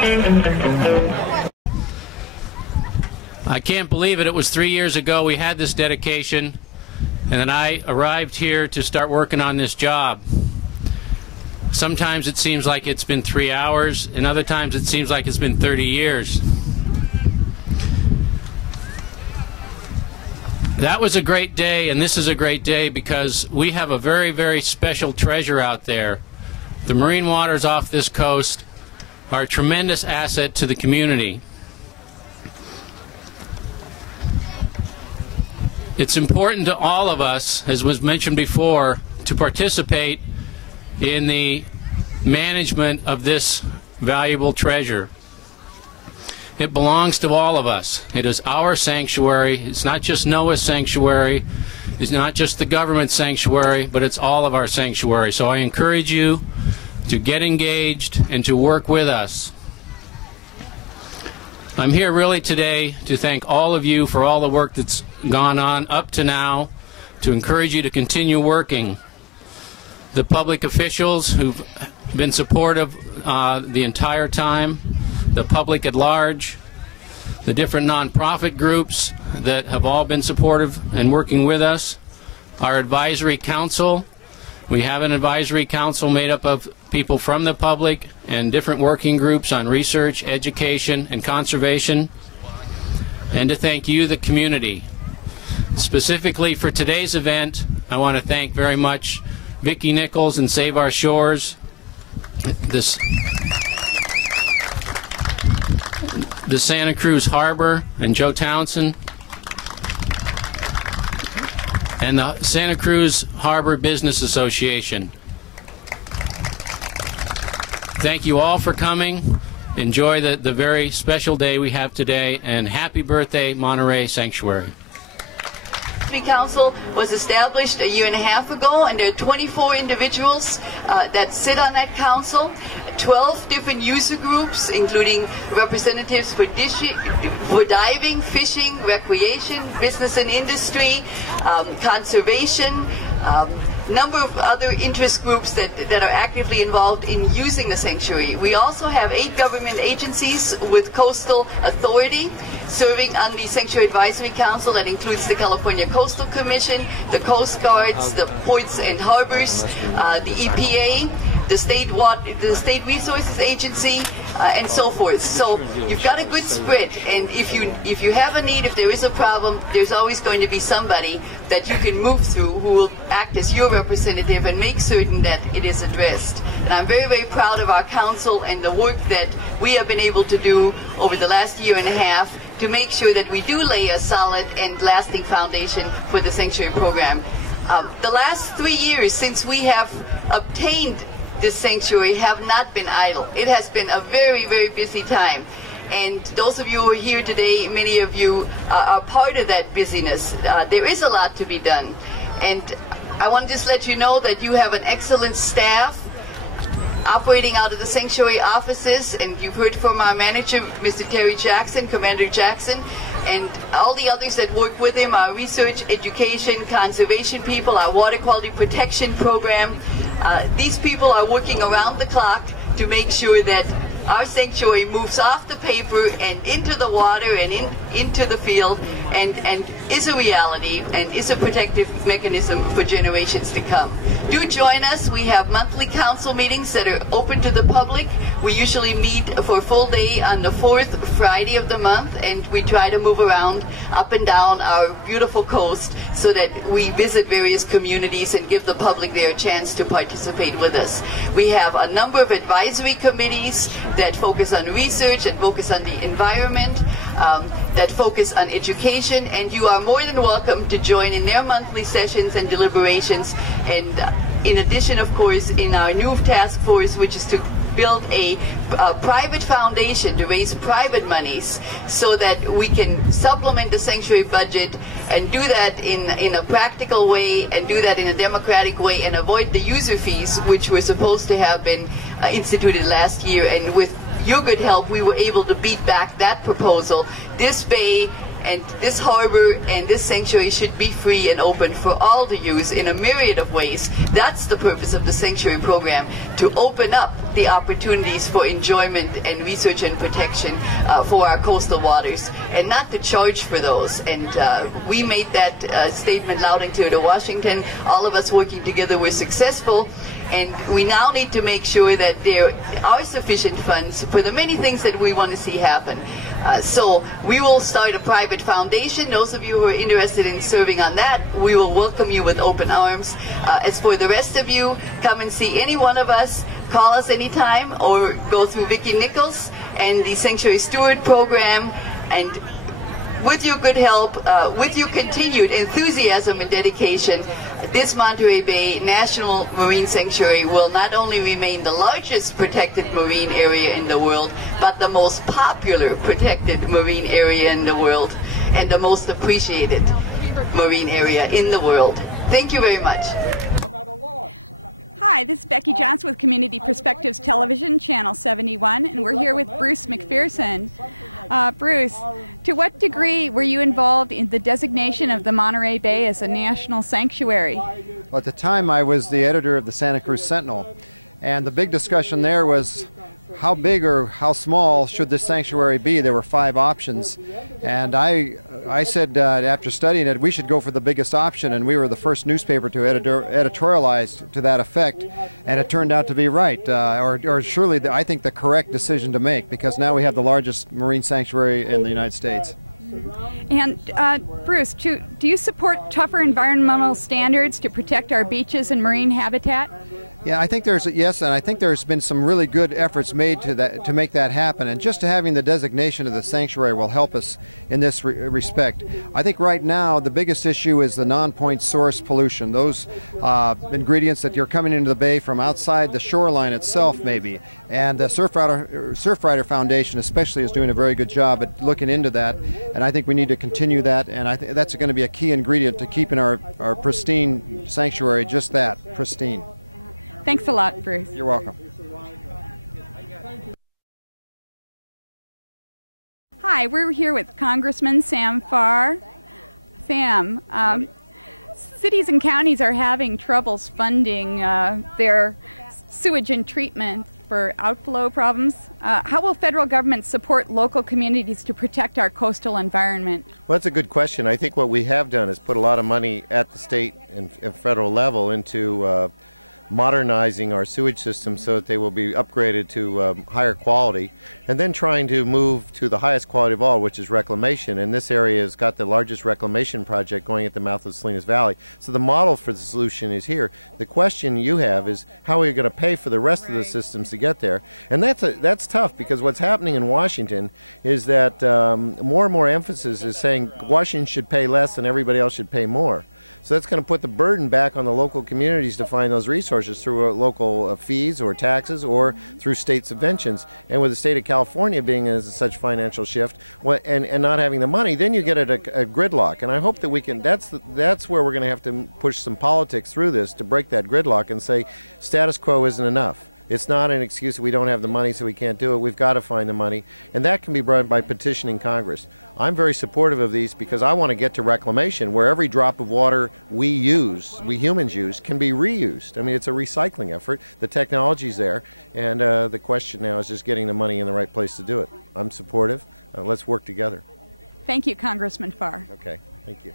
I can't believe it. It was 3 years ago we had this dedication, and then I arrived here to start working on this job. Sometimes it seems like it's been 3 hours, and other times it seems like it's been 30 years. That was a great day, and this is a great day because we have a very, very special treasure out there. The marine waters off this coast are a tremendous asset to the community. It's important to all of us, as was mentioned before, to participate in the management of this valuable treasure. It belongs to all of us. It is our sanctuary. It's not just NOAA's sanctuary. It's not just the government sanctuary, but it's all of our sanctuary. So I encourage you to get engaged and to work with us. I'm here really today to thank all of you for all the work that's gone on up to now, to encourage you to continue working. The public officials who've been supportive the entire time, the public at large, the different nonprofit groups that have all been supportive and working with us, our advisory council. We have an advisory council made up of people from the public and different working groups on research, education, and conservation. And to thank you, the community. Specifically for today's event, I want to thank very much Vicki Nichols and Save Our Shores, the Santa Cruz Harbor and Joe Townsend, and the Santa Cruz Harbor Business Association. Thank you all for coming. Enjoy the very special day we have today, and happy birthday, Monterey Sanctuary. The council was established a year and a half ago, and there are 24 individuals that sit on that council. 12 different user groups, including representatives for diving, fishing, recreation, business and industry, conservation, number of other interest groups that are actively involved in using the sanctuary. We also have 8 government agencies with coastal authority serving on the Sanctuary Advisory Council. That includes the California Coastal Commission, the Coast Guards, the Ports and Harbors, the EPA, the State Resources Agency, and so forth. So you've got a good spread, and if you have a need, if there is a problem, there's always going to be somebody that you can move through who will act as your representative and make certain that it is addressed. And I'm very, very proud of our council and the work that we have been able to do over the last year and a half to make sure that we do lay a solid and lasting foundation for the sanctuary program. The last 3 years since we have obtained this sanctuary have not been idle. It has been a very, very busy time. And those of you who are here today, many of you are part of that busyness. There is a lot to be done. And I want to just let you know that you have an excellent staff operating out of the sanctuary offices, and you've heard from our manager, Mr. Terry Jackson, Commander Jackson, and all the others that work with him, our research, education, conservation people, our water quality protection program. These people are working around the clock to make sure that our sanctuary moves off the paper and into the water and into the field and is a reality and is a protective mechanism for generations to come. Do join us. We have monthly council meetings that are open to the public. We usually meet for a full day on the 4th Friday of the month, and we try to move around up and down our beautiful coast so that we visit various communities and give the public their chance to participate with us. We have a number of advisory committees that focus on research and focus on the environment, that focus on education, and you are more than welcome to join in their monthly sessions and deliberations. And in addition, of course, in our new task force, which is to build a private foundation to raise private monies so that we can supplement the sanctuary budget and do that in a practical way and do that in a democratic way and avoid the user fees, which were supposed to have been instituted last year. And with your good help, we were able to beat back that proposal. This bay And this harbor and this sanctuary should be free and open for all to use in a myriad of ways. That's the purpose of the sanctuary program, to open up the opportunities for enjoyment and research and protection for our coastal waters, and not to charge for those. And we made that statement loud and clear to Washington. All of us working together were successful, and we now need to make sure that there are sufficient funds for the many things that we want to see happen. So we will start a private foundation. Those of you who are interested in serving on that, we will welcome you with open arms. As for the rest of you, come and see any one of us. Call us anytime, or go through Vicki Nichols and the Sanctuary Steward Program. And with your good help, with your continued enthusiasm and dedication, this Monterey Bay National Marine Sanctuary will not only remain the largest protected marine area in the world, but the most popular protected marine area in the world, and the most appreciated marine area in the world. Thank you very much. Hi, this is Becky Johnson with Community Perspectives Television, Channel 71, and we're here with Bruce McPherson. Bruce, to what degree were you involved in the designation of the Monterey Bay as a national sanctuary? Well, at the time I was the editor of the Santa Cruz Sentinel, and the big discussion there was how big or how small should this sanctuary be. There were 5 options, and I said after studying it, we should go for the biggest option, and we were the first newspaper to editorialize to that effect, and it turned out to be right, or surely I think the correct decision to make, because now we have the largest marine sanctuary in the United States. And Bruce, do you support tougher environmental standards to protect our beaches and marine habitat? Yeah, I think yes, and I think there's been some really good efforts made to make that happen, and just having the designation of the sanctuary will help us in this respect. I think right now the biggest issue is the non-point source pollution, those ingredients that you're coming into the bay from outside the shoreline itself maybe, and the Surfrider Foundation especially is doing a very good job at looking into that, and I think we need to continue that, and I think that's going to be a key ingredient to keeping our pristine sanctuary just that, pristine. Thanks a lot, Bruce. You're welcome. Hi, we're here with Congressman Sam Farr. Sam, cities and counties are having troubles funding their sewage and treatment for outflow problems. How will federal government support local communities to protect our coastal environment? Well, that's a good question. I think what we have done is put a lot of money at the state and federal level into modernizing our sewage systems so that they will be upgraded to higher quality, and then trying to move to the highest quality of all, which is reclamation. And this area has got the largest reclamation project going at the mouth of the Salinas Valley. So the model for the solution is here. The question you have is how are you going to pay for the rest of the systems to get there? And that's tough, because what's happening in Washington is that more and more emphasis is saying Washington should pay less and everybody else should pay more. So that's going to put the burden back on the local communities to find those resources through local fees or taxes or through state subventions. And with the state of California being in such financial shift and not having the money, then you get a gridlock. And I hope that we can, that's where we're going to have to push some politics through this to break that gridlock and say status quo isn't enough. It's not an excuse that we don't have the money so we can't do it. We've got to find the money. And that can be brought by petitioning Congress. I'm very supportive of these because I want to get to reclamation where every drop of water we humans use, can be reused. I mean, it's a recycling effort. The technology's there. And the question now is just getting the money in the right place to do it. I'm supportive. Let's work together. Thank you, Congressman Farr. Okay. Thank you.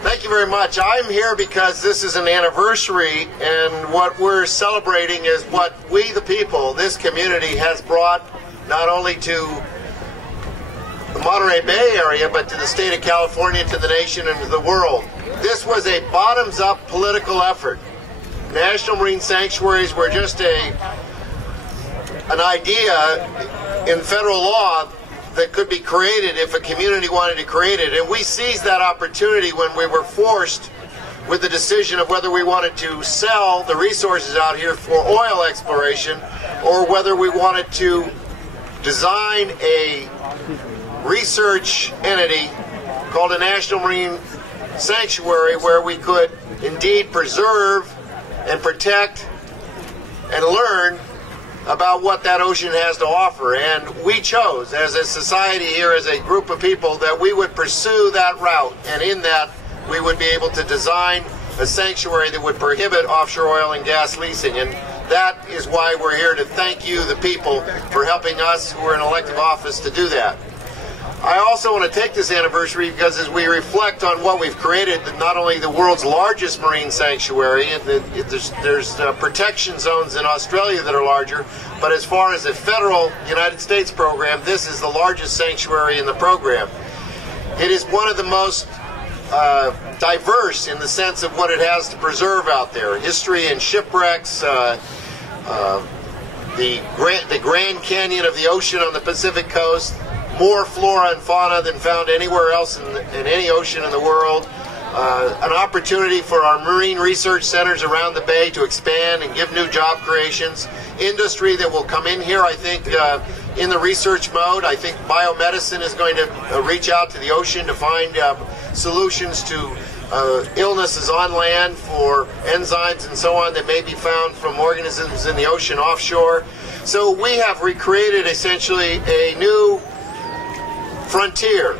Thank you very much. I'm here because this is an anniversary, and what we're celebrating is what we, the people, this community, has brought not only to the Monterey Bay area, but to the state of California, to the nation, and to the world. This was a bottoms-up political effort. National marine sanctuaries were just an idea in federal law that could be created if a community wanted to create it. And we seized that opportunity when we were forced with the decision of whether we wanted to sell the resources out here for oil exploration or whether we wanted to design a research entity called a National Marine Sanctuary where we could indeed preserve and protect and learn about what that ocean has to offer. And we chose, as a society here, as a group of people, that we would pursue that route, and in that we would be able to design a sanctuary that would prohibit offshore oil and gas leasing. And that is why we're here to thank you, the people, for helping us who are in elective office to do that. I also want to take this anniversary because as we reflect on what we've created, not only the world's largest marine sanctuary, and there's protection zones in Australia that are larger, but as far as the federal United States program, this is the largest sanctuary in the program. It is one of the most diverse in the sense of what it has to preserve out there. History and shipwrecks, the Grand Canyon of the ocean on the Pacific coast, more flora and fauna than found anywhere else in any ocean in the world. An opportunity for our marine research centers around the bay to expand and give new job creations. Industry that will come in here, I think, in the research mode. I think biomedicine is going to reach out to the ocean to find solutions to illnesses on land for enzymes and so on that may be found from organisms in the ocean offshore. So we have recreated essentially a new frontier,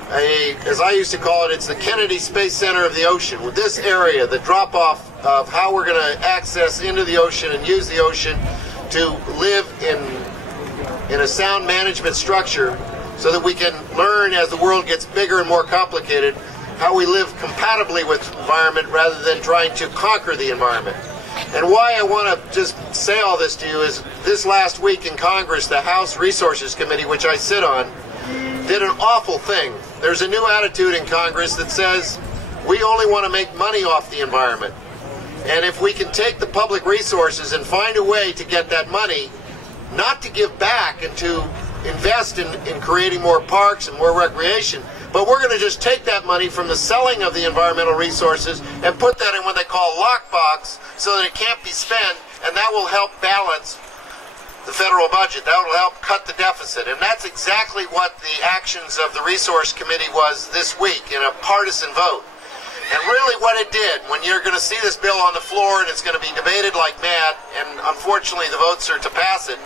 as I used to call it, it's the Kennedy Space Center of the ocean. With this area, the drop-off of how we're going to access into the ocean and use the ocean to live in a sound management structure so that we can learn as the world gets bigger and more complicated how we live compatibly with the environment rather than trying to conquer the environment. And why I want to just say all this to you is this last week in Congress, the House Resources Committee, which I sit on, did an awful thing. There's a new attitude in Congress that says we only want to make money off the environment. And if we can take the public resources and find a way to get that money, not to give back and to invest in creating more parks and more recreation, but we're going to just take that money from the selling of the environmental resources and put that in what they call lockbox so that it can't be spent, and that will help balance the federal budget. That will help cut the deficit. And that's exactly what the actions of the Resource Committee was this week in a partisan vote. And really what it did, when you're going to see this bill on the floor and it's going to be debated like mad, and unfortunately the votes are to pass it,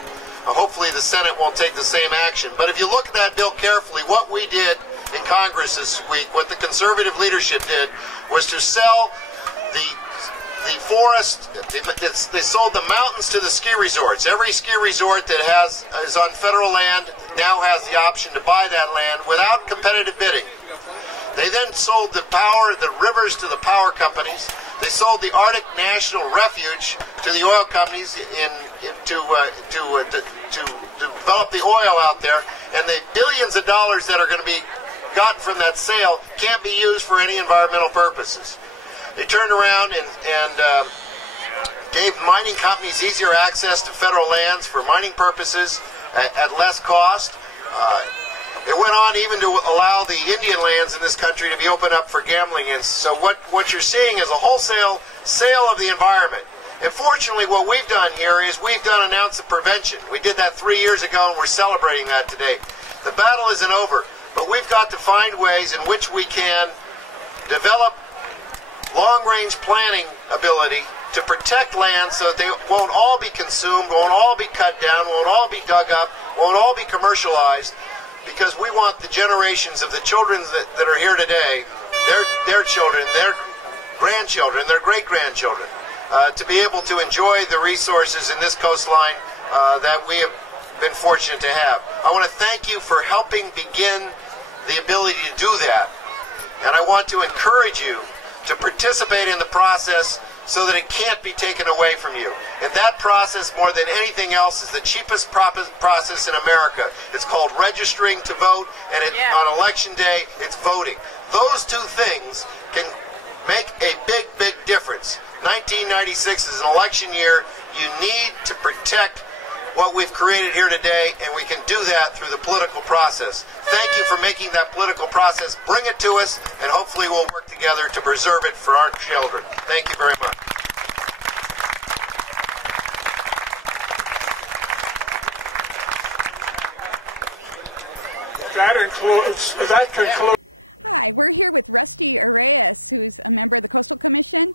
hopefully the Senate won't take the same action. But if you look at that bill carefully, what we did in Congress this week, what the conservative leadership did, was to sell the forest. They sold the mountains to the ski resorts. Every ski resort that is on federal land now has the option to buy that land without competitive bidding. They then sold the rivers to the power companies. They sold the Arctic National Refuge to the oil companies to develop the oil out there. And the billions of dollars that are going to be gotten from that sale can't be used for any environmental purposes. They turned around and gave mining companies easier access to federal lands for mining purposes at less cost. It went on even to allow the Indian lands in this country to be opened up for gambling. And so what you're seeing is a wholesale sale of the environment. And fortunately, what we've done here is we've done an ounce of prevention. We did that 3 years ago, and we're celebrating that today. The battle isn't over, but we've got to find ways in which we can develop long-range planning ability to protect land so that they won't all be consumed, won't all be cut down, won't all be dug up, won't all be commercialized, because we want the generations of the children that are here today, their children, their grandchildren, their great-grandchildren, to be able to enjoy the resources in this coastline that we have been fortunate to have. I want to thank you for helping begin the ability to do that. And I want to encourage you to participate in the process so that it can't be taken away from you. And that process, more than anything else, is the cheapest process in America. It's called registering to vote, and on election day, it's voting. Those two things can make a big, big difference. 1996 is an election year. You need to protect what we've created here today, and we can do that through the political process. Thank you for making that political process. Bring it to us, and hopefully we'll work together to preserve it for our children. Thank you very much. That concludes. Hi, we're here with Rusty Arias, who's a member of the Coastal Commission.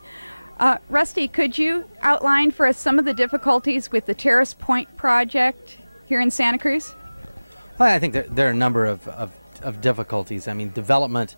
Rusty, could you outline for us some of the difficulties with the Terrace Point project here in Santa Cruz? Well, I think there are a number of difficulties. I mean, development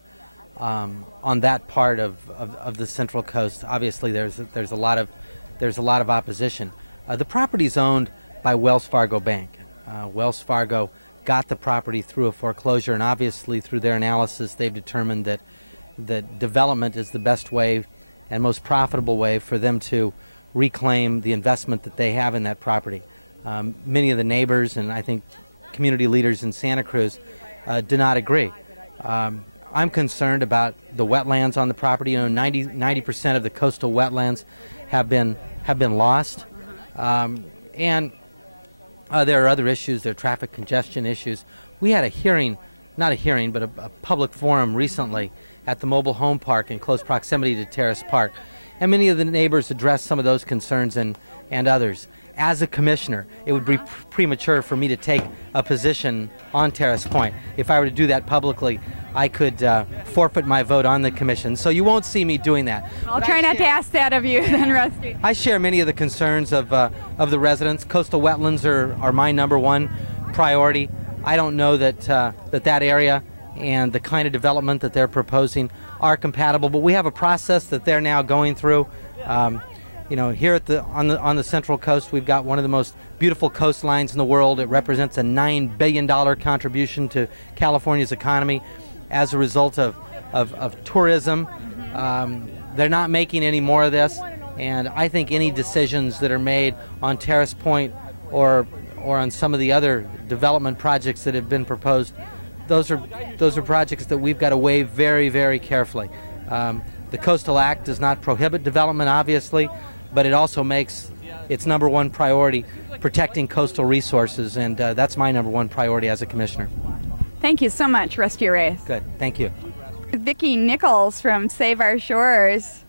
on that part of the Central Coast. Obviously, there's a lot of opposition. The property is owned by Wells Fargo Bank. Wells Fargo got the property through a foreclosure, and obviously through their analysis, they've determined that development is the best way and most profitable way for them to reclaim the investment that they have in that property. Many of the neighbors and I think community leaders in Santa Cruz do not agree. I'm concerned about the wetlands on the property. You know, 90% of the coastal wetlands have been lost, and there are other issues. There are traffic congestion issues. We had a hearing, not a hearing, but a public forum recently at the mobile home park in close proximity to Terrace Park, and many of the neighbors addressed some of those concerns and others. As a commissioner, it would be premature for me to take a position on Terrace Point. If I were to do that publicly, I could forfeit my vote on the commission. So you won't see me doing that. I'll try not to ask that of you then, Rusty. I share many of the concerns of the residents. Coastal wetlands are my #1 priority. I don't know that that area and the kind of development that they're proposing are compatible, but we have a process that they're now going through. You know, here on the Central Coast, we've got one of the most beautiful coastlines in the world. It represents a $9 billion contribution to California's economy as a result of tourism. They're not making any more of this, and I think any decisions that are made on Terrace Point or on some of the other development projects that have been proposed, those are projects that we've got to weigh very, very carefully. The Coastal Act does not prohibit development, obviously, but it also makes its #1 priority protecting coastal resources, and that's my #1 priority as a commissioner. Thank you so much, Rusty Arias. Good, thank you. Vicki Nichols from Save Our Shores.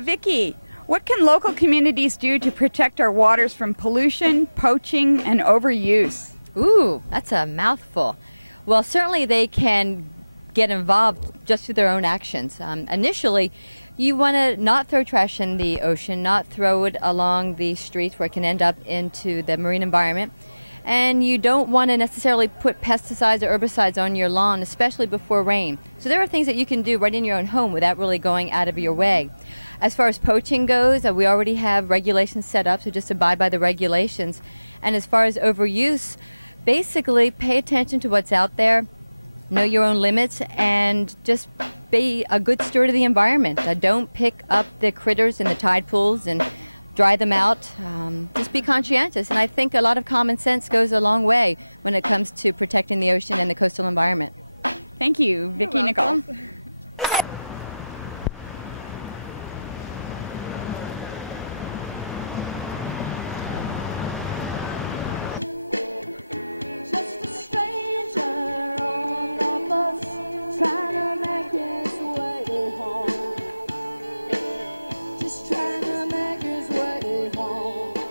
Vicki, what can local communities do to protect our waters from pollution, poaching, and overuse? Ooh, that's a mouthful. Well, certainly they can get involved just through their own actions. Initially, you want to not throw trash in the ocean, not throw it along the streets where it can end up into the marine environment. And you don't want to necessarily put pesticides or herbicides on your lawn, especially before rain. So there are things that you can do right in your own home without really going out of your way. As far as poaching goes, we already have regulations set up, so just abide by the regulations. And as far as overuse, basically pay attention to what's out there, know your own limits, and just be a good steward of the environment. Don't pick up the critters in the tide pools and dry them out. Just be conscientious, and I think a lot of common sense goes a long way when it comes to protecting the ocean and the coastal environment. Thank you, Vicki Nichols. Welcome.